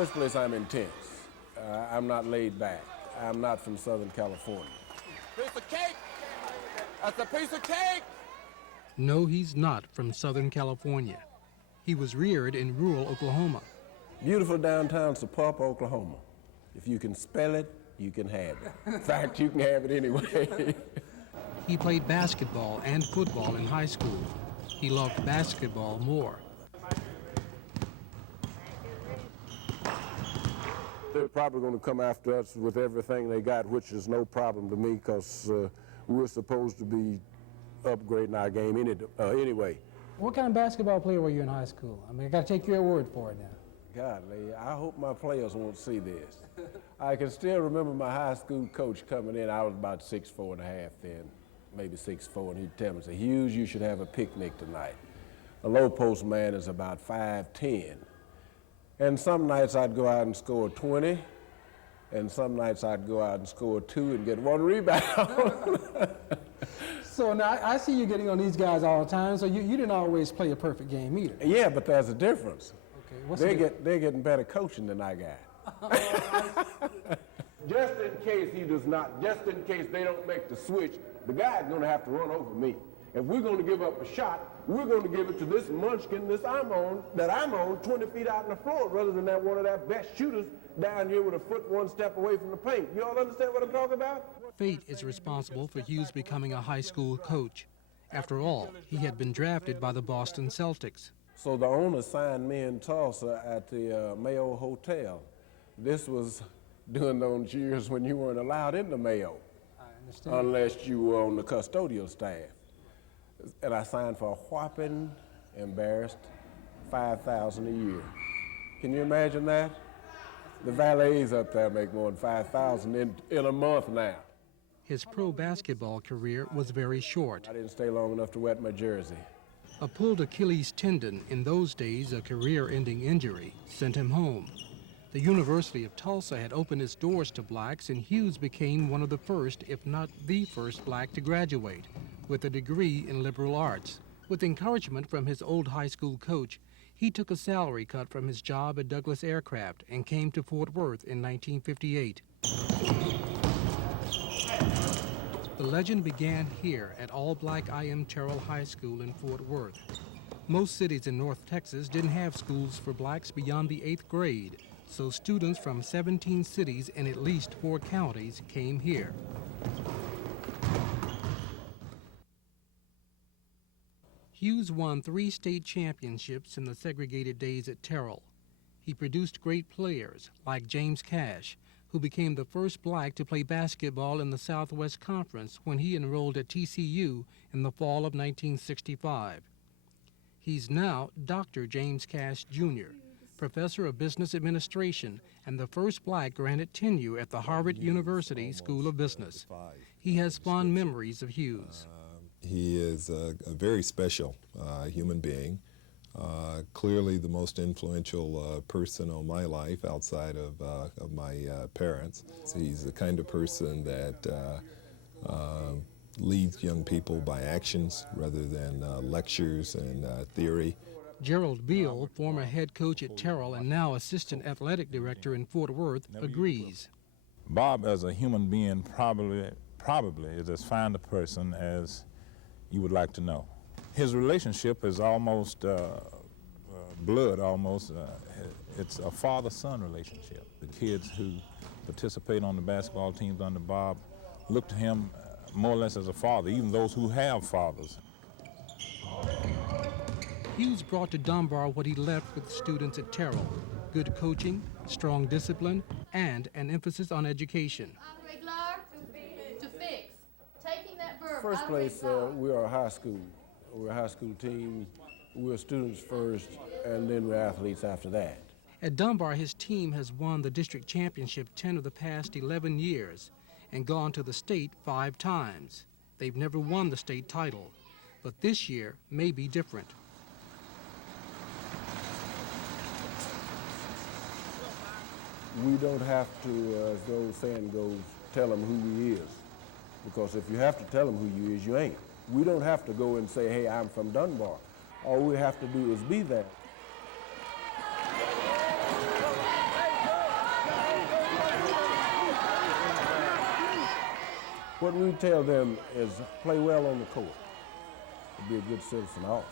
First place, I'm intense. I'm not laid back. I'm not from Southern California. Piece of cake! That's a piece of cake! No, he's not from Southern California. He was reared in rural Oklahoma. Beautiful downtown Sapulpa, Oklahoma. If you can spell it, you can have it. In fact, you can have it anyway. He played basketball and football in high school. He loved basketball more. They're probably going to come after us with everything they got, which is no problem to me because we're supposed to be upgrading our game anyway. What kind of basketball player were you in high school? I mean, I got to take your word for it now. Golly, I hope my players won't see this. I can still remember my high school coach coming in. I was about 6'4" and a half then, maybe 6'4", and he'd tell me, say, Hughes, you should have a picnic tonight. A low post man is about 5'10". And some nights I'd go out and score 20, and some nights I'd go out and score 2 and get 1 rebound. So now I see you getting on these guys all the time, so you didn't always play a perfect game either. Yeah, but there's a difference. Okay, what's they're getting better coaching than I got. Just in case he does not, just in case they don't make the switch, the guy's going to have to run over me. If we're going to give up a shot, we're going to give it to this munchkin that I'm on 20 feet out on the floor, rather than that one of their best shooters down here with a foot 1 step away from the paint. You all understand what I'm talking about? Fate is responsible for Hughes becoming a high school coach. After all, he had been drafted by the Boston Celtics. So the owner signed me in Tulsa at the Mayo Hotel. This was during those years when you weren't allowed in the Mayo, unless you were on the custodial staff. And I signed for a whopping, embarrassed, $5,000 a year. Can you imagine that? The valets up there make more than $5,000 in a month now. His pro basketball career was very short. I didn't stay long enough to wet my jersey. A pulled Achilles tendon, in those days a career-ending injury, sent him home. The University of Tulsa had opened its doors to blacks, and Hughes became one of the first, if not the first, black to graduate, with a degree in liberal arts. With encouragement from his old high school coach, he took a salary cut from his job at Douglas Aircraft and came to Fort Worth in 1958. The legend began here at all-black I.M. Terrell High School in Fort Worth. Most cities in North Texas didn't have schools for blacks beyond the 8th grade, so students from 17 cities and at least 4 counties came here. Hughes won 3 state championships in the segregated days at Terrell. He produced great players like James Cash, who became the first black to play basketball in the Southwest Conference when he enrolled at TCU in the fall of 1965. He's now Dr. James Cash, Jr., professor of business administration and the first black granted tenure at the Harvard University School of Business. He has fond memories of Hughes. He is a very special human being, clearly the most influential person on my life outside of my parents. He's the kind of person that leads young people by actions rather than lectures and theory. Gerald Beal, former head coach at Terrell and now assistant athletic director in Fort Worth, agrees. Bob, as a human being, probably is as fine a person as you would like to know. His relationship is almost blood, almost. It's a father-son relationship. The kids who participate on the basketball teams under Bob look to him more or less as a father, even those who have fathers. Hughes brought to Dunbar what he left with students at Terrell: good coaching, strong discipline, and an emphasis on education. To fix. Taking that verb. First place, we are a high school. We're a high school team. We're students first, and then we're athletes after that. At Dunbar, his team has won the district championship 10 of the past 11 years and gone to the state 5 times. They've never won the state title, but this year may be different. We don't have to, as the old saying goes, tell him who he is. Because if you have to tell him who you is, you ain't. We don't have to go and say, hey, I'm from Dunbar. All we have to do is be there. What we tell them is play well on the court. Be a good citizen off.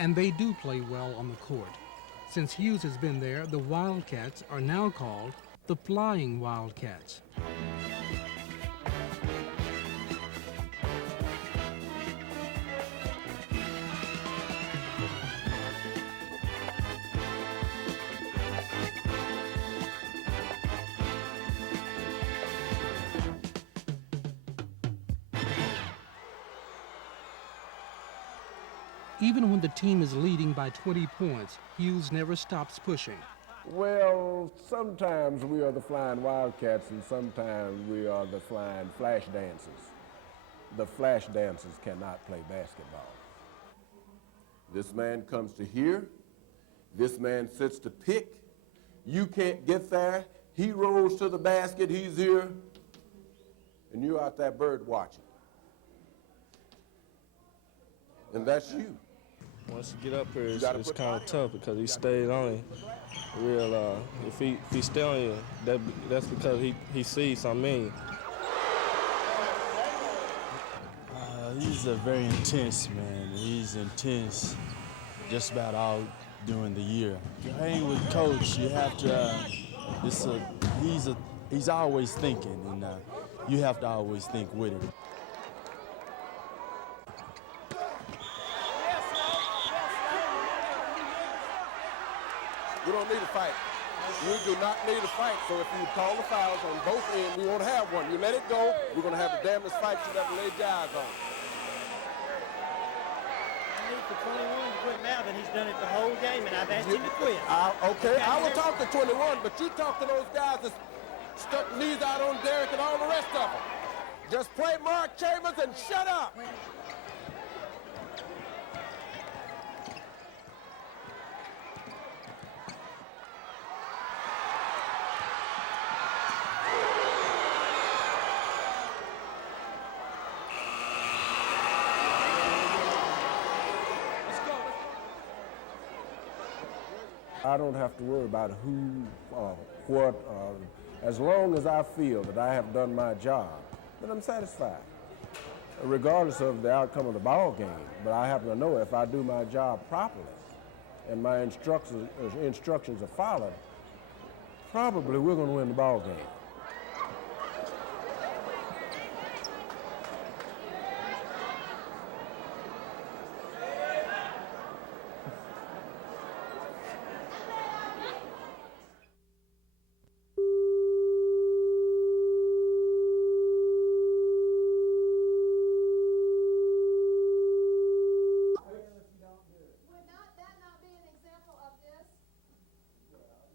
And they do play well on the court. Since Hughes has been there, the Wildcats are now called the Flying Wildcats. Even when the team is leading by 20 points, Hughes never stops pushing. Well, sometimes we are the Flying Wildcats and sometimes we are the Flying Flash Dancers. The Flash Dancers cannot play basketball. This man comes to here, this man sits to pick, you can't get there, he rolls to the basket, he's here, and you're out there bird watching. And that's you. Once you get up here, it's kind of tough because he stayed on you. Real, if he stay on you, that's because he sees something in you. He's a very intense man. He's intense just about all during the year. To hang with Coach, you have to. He's always thinking, and you have to always think with him. We don't need a fight. We do not need a fight. So if you call the fouls on both ends, we won't have one. You let it go, we're going to have the damnedest fight you ever laid your eyes on. I need for 21 to quit now, but he's done it the whole game, and I've asked him to quit. Okay, I will talk to 21, but you talk to those guys that stuck knees out on Derek and all the rest of them. Just play Mark Chambers and shut up. I don't have to worry about who or what. As long as I feel that I have done my job, then I'm satisfied, regardless of the outcome of the ball game. But I happen to know if I do my job properly and my instructions are followed, probably we're going to win the ball game.